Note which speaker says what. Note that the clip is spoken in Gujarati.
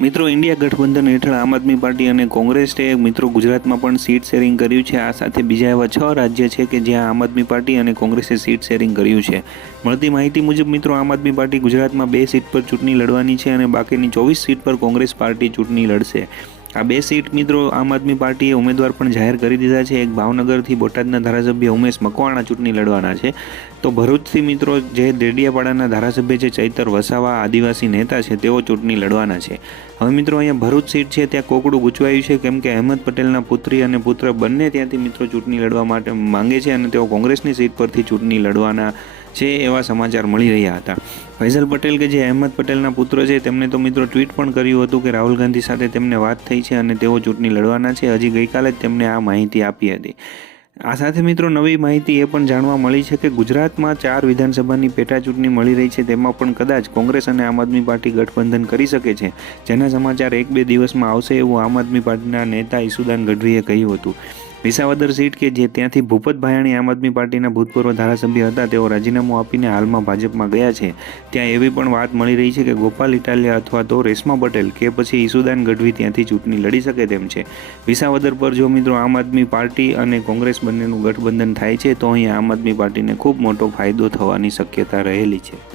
Speaker 1: મિત્રો, ઇન્ડિયા ગઠબંધન હેઠળ આમ આદમી પાર્ટી અને કોંગ્રેસે મિત્રો, ગુજરાતમાં પણ સીટ શેરિંગ કર્યું છે. આ સાથે બીજા એવા છ રાજ્ય છે કે જ્યાં આમ આદમી પાર્ટી અને કોંગ્રેસે સીટ શેરિંગ કર્યું છે. મળતી માહિતી મુજબ, મિત્રો, આમ આદમી પાર્ટી ગુજરાતમાં બે સીટ પર ચૂંટણી લડવાની છે અને બાકીની ચોવીસ સીટ પર કોંગ્રેસ પાર્ટી ચૂંટણી લડશે. આ બે સીટ મિત્રો આમ આદમી પાર્ટીએ ઉમેદવાર પણ જાહેર કરી દીધા છે. એક ભાવનગરથી બોટાદના ધારાસભ્ય ઉમેશ મકવાણા ચૂંટણી લડવાના છે. તો ભરૂચથી મિત્રો જે દેડિયાપાડાના ધારાસભ્ય છે ચૈતર વસાવા, આદિવાસી નેતા છે, તેઓ ચૂંટણી લડવાના છે. હવે મિત્રો અહીંયા ભરૂચ સીટ છે, ત્યાં કોકડું ગૂંચવાયું છે, કેમ કે અહેમદ પટેલના પુત્રી અને પુત્ર બંને ત્યાંથી મિત્રો ચૂંટણી લડવા માટે માંગે છે અને તેઓ કોંગ્રેસની સીટ પરથી ચૂંટણી લડવાના છે એવા સમાચાર મળી રહ્યા હતા. ફૈઝલ પટેલ કે જે અહેમદ પટેલના પુત્ર છે, તેમણે તો મિત્રો ટ્વીટ પણ કર્યું હતું કે રાહુલ ગાંધી સાથે તેમને વાત થઈ છે અને તેઓ ચૂંટણી લડવાના છે. હજી ગઈકાલે જ તેમને આ માહિતી આપી હતી. આ સાથે મિત્રો નવી માહિતી એ પણ જાણવા મળી છે કે ગુજરાતમાં ચાર વિધાનસભાની પેટા ચૂંટણી મળી રહી છે. તેમાં પણ કદાચ કોંગ્રેસ અને આમ આદમી પાર્ટી ગઠબંધન કરી શકે છે. જેના સમાચાર એક બે દિવસમાં આવશે એવું આમ આદમી પાર્ટીના નેતા ઈસુદાન ગઢવીએ કહ્યું હતું. વિસાવદર સીટ કે જે ત્યાંથી ભૂપત ભાયાણી આમ આદમી પાર્ટીના ભૂતપૂર્વ ધારાસભ્ય હતા, તેઓ રાજીનામું આપીને હાલમાં ભાજપમાં ગયા છે. ત્યાં એવી પણ વાત મળી રહી છે કે ગોપાલ ઇટાલિયા અથવા તો રેશમા પટેલ કે પછી ઈસુદાન ગઢવી ત્યાંથી ચૂંટણી લડી શકે તેમ છે. વિસાવદર પર જો મિત્રો આમ આદમી પાર્ટી અને કોંગ્રેસ બંનેનું ગઠબંધન થાય છે, તો અહીં આમ આદમી પાર્ટીને ખૂબ મોટો ફાયદો થવાની શક્યતા રહેલી છે.